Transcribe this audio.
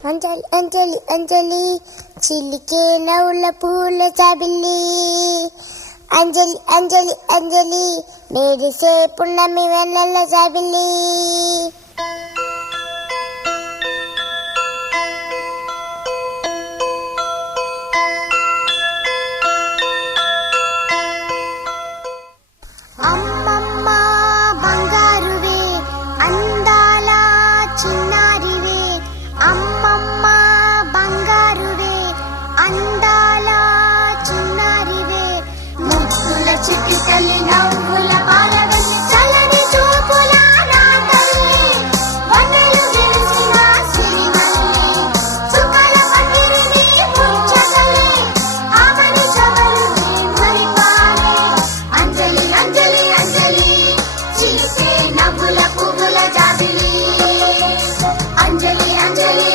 అంజలి అంజలి అంజలి చిలికే నవ్వుల పూల జాబిల్లి అంజలి అంజలి అంజలి మెరిసే పున్నమి వెన్నెల జాబిల్లి అమ్మమ్మ బంగారువే అందాల చిన్నారివే అమ్మమ్మ బంగారువే అందాల చిన్నారివే ముద్దుల చిటికలి నవ్వుల పాలవెల్లి చలని చూపుల నా తల్లి వన్నెలు విరిసిన సిరిమల్లి చుక్కల పట్టిరిని ముచ్చగలే ఆమని చవలుని మరిపాలే అంజలి అంజలి అంజలి చిలిపే నవ్వుల పువ్వుల జాబిలి అంజలి అంజలి